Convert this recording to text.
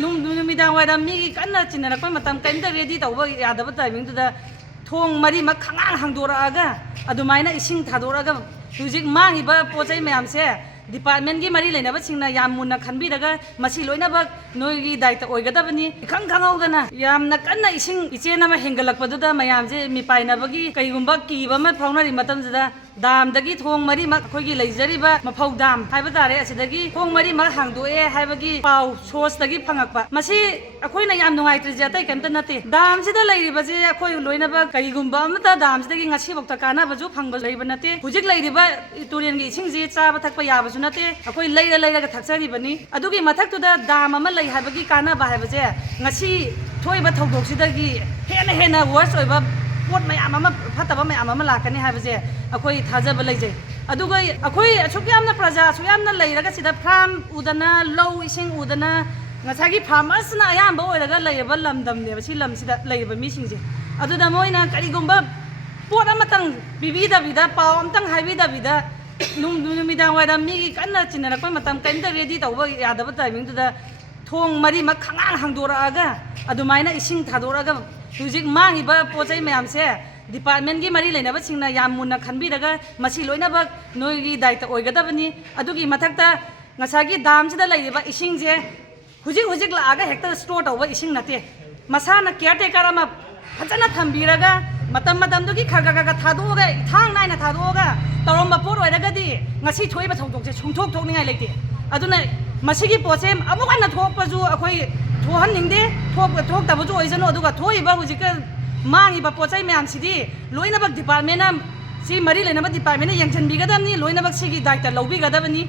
नुमिदां वाइरम मी कन्ना चिन्नरक्पा मतम कइमता रेडी तौबा यादबा टाइमिंगदुदा थोंग मरी मा खंगांग हांदोरागा अदुमाइना इसिंग थादोरागा हुजिक मांगिबा पोचै मयामसे डिपार्टमेंट की मरी लेना सिंगना याम मुन्ना खनबीरगा मसी लोइनाबक नोइगी दायित्व ओइगदबनी खंग खंगौदना यामना कन्ना इसिंग इचेना मा हेंगलकपदुदा मयामसे मिपाइनाबगी कइगुंबा कीबा मा फाउनारि मतमजदा दामदगी थोंग मरी मा अखोइगी लैजरिबा मफौ दाम हाइबा तारे असिदगी थोंग मरी मा हांदोए हाइबगी पाउ सोर्सदगी फंगकपा मसी अखोइना याम नुंगाइत्रिजे अतै केमता नते दामसिदा लैरिबाजे अखोइ लोइनाबा कइगुंबा अमता दामसिदगी ngasiबक्ता कानाबजु फंगबा लैबा नते हुजिक लैरिबा तुरेनगी इसिंगजे चाबा थकपा याबसु नते अखोइ लैरगा थक्चरिबनी अदुगी मथक्तुदा दाम अमा लै हाइबगी कानाबा हाइबजे ngasi थोइबा थौदोक्सिदगी हेना वर्स ओइबा पोट मयाम अमा फतबा मयाम अमा लाकनी हाइबजे अखोइ थाजबा लैजे अदुगा अखोइ असुक्यामना प्रजा असुक्यामना लैरगा सिदा फार्म उदना लौ इसिंग उदना ngसागी फार्मर्सना अयामबा ओइरगा लैरबा लमदमने बसी लमसिदा लैरबा मिसिंगजे अदुदा मोइना करिगुंबा पोट अमतंग बिबिदाबिदा पाव अमतंग हाइबिदाबिदा नुमिदां वाइरम मी कन्ना चिन्नरक्पा मतम कइमता रेडी तौबा यादबा टाइमिंगदुदा थोंग मरी मा खंगांग हांदोरागा अदुमाइना इसिंग थादोरागा हुजिक मांगिबा पोचै मयामसे डिपार्टमेंट की मरी लेना सिंगना याम मुन्ना खनबीरगा मसी लोइनाबक नोइगी दायित्व ओइगदबनी अदुगी मथक्ता ngसागी दामसिदा लैरिबा इसिंगजे हुजिक लागा हेक्ता स्टोर तौबा इसिंग नते मसाना केयरटेकर अमा फजना थंबीरगा मतम खगा थादोगा थांग नाइना थादोगा तौरम्बा पोट ओइरगदी ngasi थोइबा थौदोकसे सुंथोक थोकनिङाइ लेते अदुना मसिगी पोचे अमुक अन्ना थोकपजु अखोइ थोहन्निंदे थोकतबजु ओइजनो अदुगा थोइबा हुजिक मांगिबा पोचै मयामसिदी लोइनाबक डिपार्टमेंट सी मरी लेनाबा डिपार्टमेंट यंगजनबिगदबनी लोइनाबक सिगी दायित्व लौबिगदबनी